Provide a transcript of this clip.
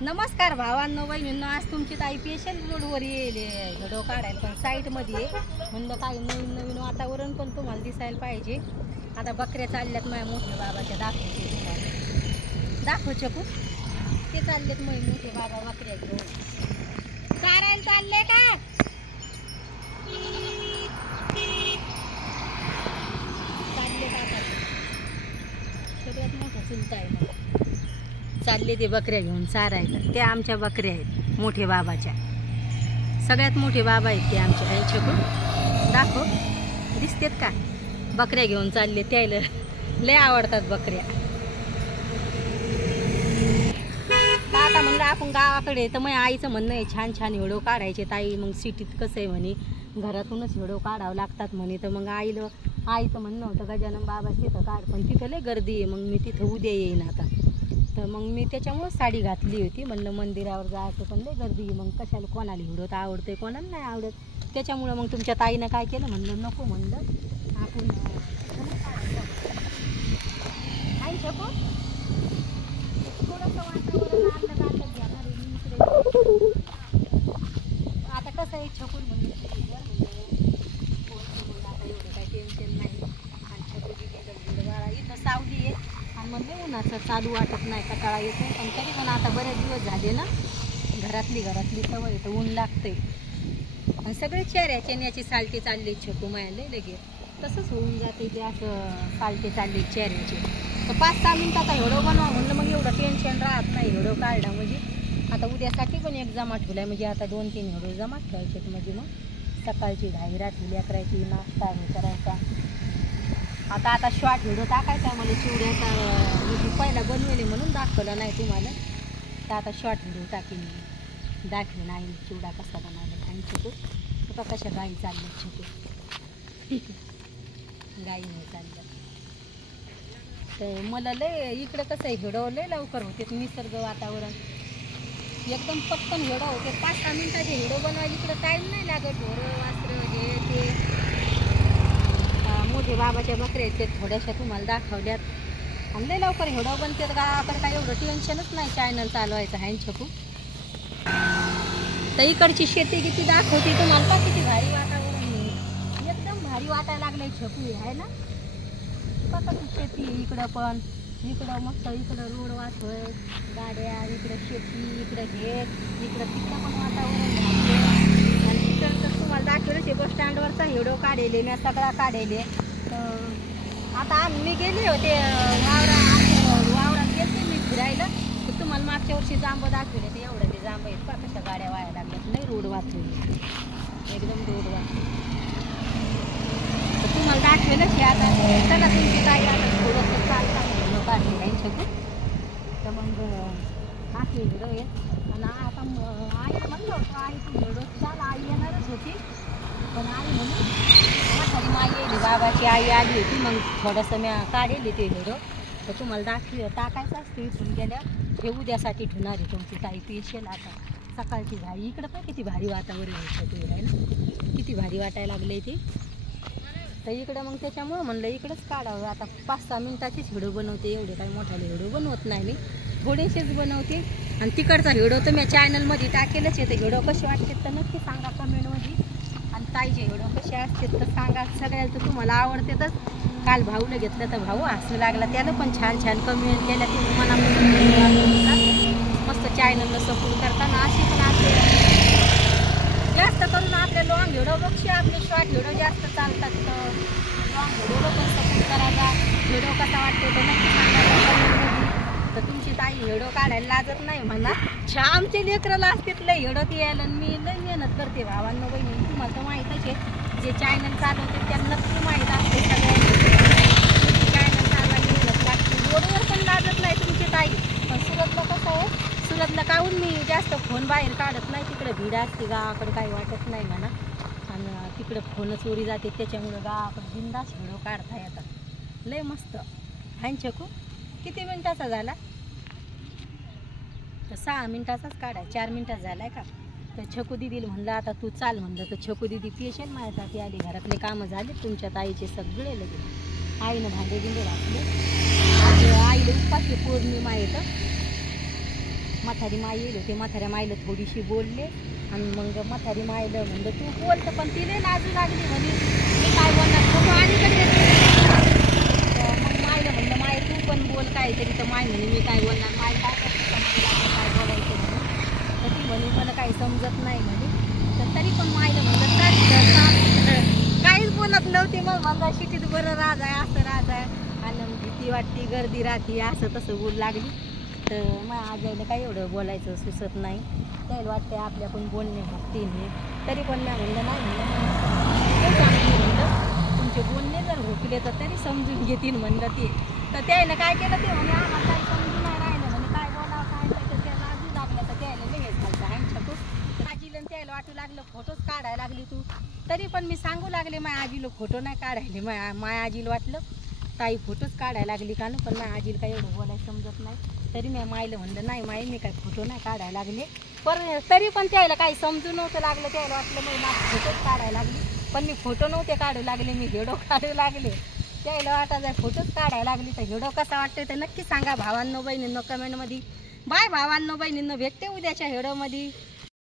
नमस्कार भावांनो बहिणींनो, आज तुमची ताई पेशल रोडवर येईल व्हिडिओ काढायला, पण साईडमध्ये म्हणलं काही नवीन नवीन वातावरण पण तुम्हाला दिसायला पाहिजे. आता बकऱ्या चालल्यात माझ्या मोठ्या बाबाच्या, दाखवते तुम्हाला. दाखव चकू, ते चाललेत माझे मोठे बाबा बकऱ्या घेऊन. चारायला चालले का? चालले का? सगळ्यात मोठा चुलता आहे मला. चालले ते बकऱ्या घेऊन चारायला. त्या आमच्या बकऱ्या आहेत मोठे बाबाच्या, सगळ्यात मोठे बाबा आहेत ते आमचे. आहे छकू, दाखव, दिसतेत का? बकऱ्या घेऊन चालले, त्याला लय आवडतात बकऱ्या. आता म्हणलं आपण गावाकडे, तर मग आईचं म्हणणं आहे छान छान व्हिडिओ काढायचे ताई. मग सिटीत कसं आहे म्हणे, घरातूनच व्हिडिओ काढावं लागतात म्हणे. तर मग आईचं म्हणणं होतं गजानन बाबा तिथं काढ, पण तिथं लय गर्दी आहे. मग मी तिथं उद्या येईन आता. तर मग मी त्याच्यामुळं साडी घातली होती. म्हणलं मंदिरावर जायचं, पण लय गर्दी आहे. मग कशाला, कोणाला व्हिडिओ तर आवडते, कोणाला नाही आवडत. त्याच्यामुळं मग तुमच्या ताईनं काय केलं, म्हणलं नको, म्हणलं आपण आई छकू थोडंसं वातावरण आणलं घेणार आहे मी इकडे. आता कसं आहे छकून म्हणलं आता एवढं काही टेन्शन नाही. आणि छकूची गेलं इथं सावली आहे आणि म्हणले उन्हाचं चालू वाटत नाही, कटाळा येत नाही. पण तरी पण आता बरेच दिवस झाले ना, घरातली सवय तर ऊन लागते. आणि सगळे चेहऱ्याचे याची सालटे चालले छकू मायाले लगे तसंच होऊन जाते ते, असं सालटे चालले चेहऱ्याचे. तर 5-6 मिनिटाचा व्हिडिओ बनवा म्हणलं, मग एवढं टेन्शन राहत नाही व्हिडिओ काढला म्हणजे. आता उद्यासाठी पण एक जमा ठेवला आहे, म्हणजे आता 2-3 व्हिडिओ जमा ठेवायचे. म्हणजे मग सकाळची घाई राहते, लेकरायची नाश्ता हे करायचा. आता शॉर्ट व्हिडिओ टाकायचा आहे मला चिवड्याचा. म्हणजे पहिला बनवेले म्हणून दाखवलं नाही तुम्हाला, तर आता शॉर्ट व्हिडिओ टाकेन, दाखवेन आई चिवडा कसा बनवला. आणि छकू तुका कशा गाई चालल्या, छकू गाई नाही चालल्या. तर मला लय इकडं कसं आहे, व्हिडिओ लय लवकर होते. निसर्ग वातावरण एकदम पटकन व्हिडिओ होते. 5-6 मिनिटाचे व्हिडिओ बनवायला इकडं टाईम नाही लागत. ढोरं वासरं हे ते. मोठे बाबाच्या बकऱ्या आहेत, ते थोड्याशा तुम्हाला दाखवल्यात. आणि लय लवकर व्हिडिओ बनतात. गावाकडे काय एवढं टेन्शनच नाही चॅनल चालवायचं आहे छकू. तर इकडची शेती किती दाखवते तुम्हाला का, किती भारी वातावरण आहे, एकदम भारी वाटायला लागलंय छकू आहे ना. कसं शेती इकडं, पण इकडं मस्त, इकडं रोड वाचतोय, गाड्या, इकडं शेती, इकडं हे, इकडं तिकडं पण वातावरण झालं. आणि तिकडं तर तुम्हाला दाखवलंच आहे, बस स्टँडवरचा व्हिडिओ काढले मी, सगळा काढले. आता मी गेले होते वावरात गेले मी फिरायला. तर तुम्हाला मागच्या वर्षी जांब दाखवले, ते एवढं ते जांब आहेत का, कशा गाड्या वाया लागल्यात. नाही रोड वाचले, एकदम रोड वाचले. तर तुम्हाला दाखवेलच हे. आता चला तुमची काय, आता थोडंसं चालतं व्हिडिओ काढले आहे छकू. तर मग दाखवे व्हिडिओ आहे. आणि आता आई म्हणलं होतं, आईची व्हिडिओ चाल आई येणारच होती, पण आई म्हणून माझी माई येईल, बाबाची आई आली होती. मग थोडंसं मी काढले ते व्हिडिओ, तर तुम्हाला टाकायचं असते. इथून गेल्या हे उद्यासाठी ठेवणार आहे तुमची ताई पेशल. आता सकाळची घाई, इकडं पण किती भारी वातावरण होतं ते आहे ना, किती भारी वाटायला लागले ते. तर इकडं मग त्याच्यामुळं म्हणलं इकडंच काढावं. आता 5-6 मिनिटाचीच व्हिडिओ बनवते, एवढे काही मोठाले व्हिडिओ बनवत नाही मी, थोडेसेच बनवते. आणि तिकडचा व्हिडिओ तर मी चॅनलमध्ये टाकेलच येते. व्हिडिओ कसे वाटते तर नक्की सांगा कमेंटमध्ये. आणि ताईचे व्हिडिओ कसे असते तर सांगा. सगळ्याला तर तुम्हाला आवडतेच. काल भाऊला घेतलं तर भाऊ हसू लागला, त्याला पण छान छान कमेंट केल्या. ते मनापासून मस्त चॅनलला सपोर्ट करताना. असे पण आपले जास्त करून आपल्या लॉंग व्हिडिओ बघशी, आपले शॉर्ट व्हिडिओ जास्त चालतात. तर लॉंग व्हिडिओला पण सपोर्ट करायचा. व्हिडिओ कसा वाटतो तर नक्की सांगायचा. तर तुमची ताई व्हिडिओ काढायला लाजत नाही म्हणा. आमचे लेकराला असतात लय व्हिडिओ ते यायला. मी लय मेहनत करते भावांना बहिणी, तुम्हाला तर माहीतच आहे. जे चॅनल चालवते त्यांना नक्की माहीत असते सगळ्यांनी. चॅनल चालवायला मेहनत लागते. रोडवर पण लाजत नाही तुमची ताई. पण सुरतला कसं आहे, सुरतला काहून मी जास्त फोन बाहेर काढत नाही. तिकडे भीड असते, गावाकडे काही वाटत नाही म्हणा. आणि तिकडं फोन चोरी जाते, त्याच्यामुळं गावाकडे बिंदास व्हिडिओ काढता येतात. लय मस्त आहे छकू. किती मिनिटाचा झाला, तर 6 मिनिटाचाच काढाय, 4 मिनिटाचा झाला आहे का. तर छकू दिदीला म्हणलं आता तू चाल म्हणलं, तर छकू दिदी पेशल माझ्यासाठी आली. घरातले कामं झाले तुमच्या ताईचे सगळे लगेच. आईनं भांडे बिंडे घातले. आज आईला उपाशी पौर्णिमा येतं. म्हातारी माई येईल होते, म्हाताऱ्या माईला थोडीशी बोलले आणि मग म्हातारी माईला म्हणलं तू बोलतं, पण तिने लाजू लागली म्हणे मी काय बोलणार फोटो अलीकडे मग माईला म्हणलं माय तू पण बोल काहीतरी, तर माय म्हणे मी काय बोलणार, माय काय काय बोलायचं म्हणे. तर ती म्हणे मला काही समजत नाही म्हणे. तर तरी पण माईला म्हणलं काहीच बोलत नव्हती. मग म्हणलं शिटीत बरं राज आहे, असं राज आहे आणि भीती वाटते, गर्दी राहते, असं तसं बोलू लागली. तर मग आजीला काही एवढं बोलायचं सुचत नाही, त्याला वाटते आपल्या पण बोलणे भक्तीने. तरी पण मी म्हणलं नाही म्हणलं तुमचे बोलणे जर भोकले तर तरी समजून घेतील म्हणलं ते. तर त्यानं काय केलं ते म्हणे आम्हाला काही समजून नाही राहिलं म्हणे, काय बोलावं काय नाही. तर त्याला आजी लागलं तर त्याला लगेच घालतं हँडछकून. आजीला त्याला वाटू लागलं फोटोच काढायला लागली तू. तरी पण मी सांगू लागले माझ्या आजीला फोटो नाही काढायले. माझ्या आजीला वाटलं ताई फोटोच काढायला लागली का ना, पण माझ्या आजीला काही एवढं बोलायला समजत नाही. तरी मी माईला म्हणलं नाही माई मी काय फोटो नाही काढायला लागले. पण तरी पण त्याला काही समजून नव्हतं लागलं, त्याला वाटलं मी माझा फोटोच काढायला लागली. पण मी फोटो नव्हते काढू लागले, मी व्हिडिओ काढू लागले. त्याला वाटा जर फोटोच काढायला लागली तर व्हिडिओ कसा वाटते ते नक्की सांगा भावांनो बहिणींनो कमेंटमध्ये. बाय भावांनो बहिणींनो, भेटते उद्याच्या व्हिडिओमध्ये.